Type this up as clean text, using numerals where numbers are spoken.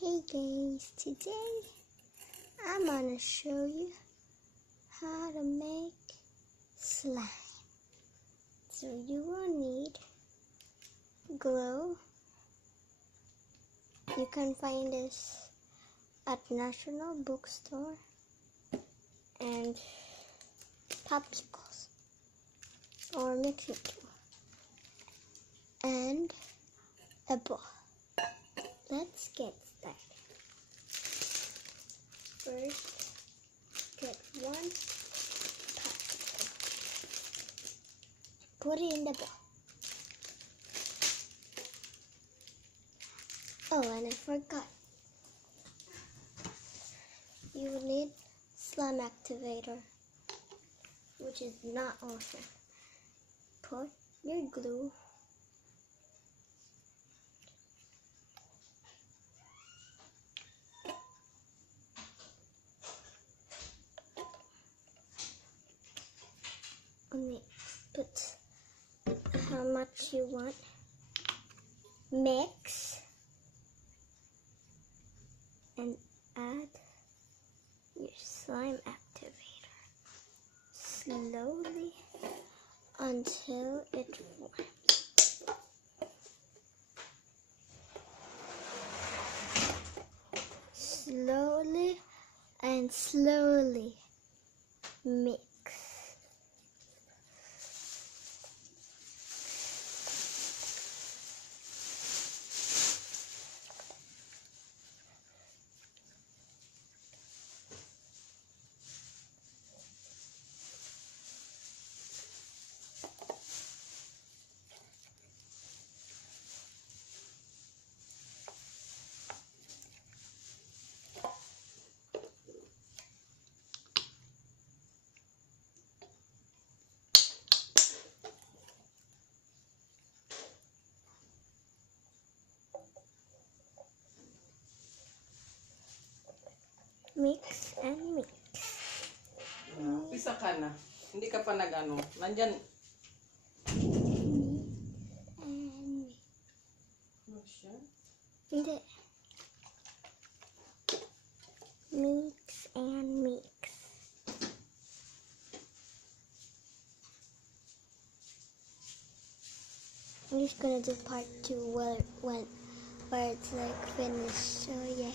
Hey guys, today I'm gonna show you how to make slime. So you will need glue. You can find this at National Bookstore, and popsicles or mixing tool and a ball. Let's get started. First, get one popsicle. Put it in the bowl. Oh, and I forgot. You will need slime activator, which is not awesome. Put your glue on it. Put how much you want. Mix and add your slime activator slowly until it forms. Slowly and slowly mix. Mix and mix. Pisa ka na. Hindi ka pa nag-ano. Nandyan. And mix. Ano siya? Hindi. Mix and mix. I'm just gonna do part 2 where it's like finished. So yeah.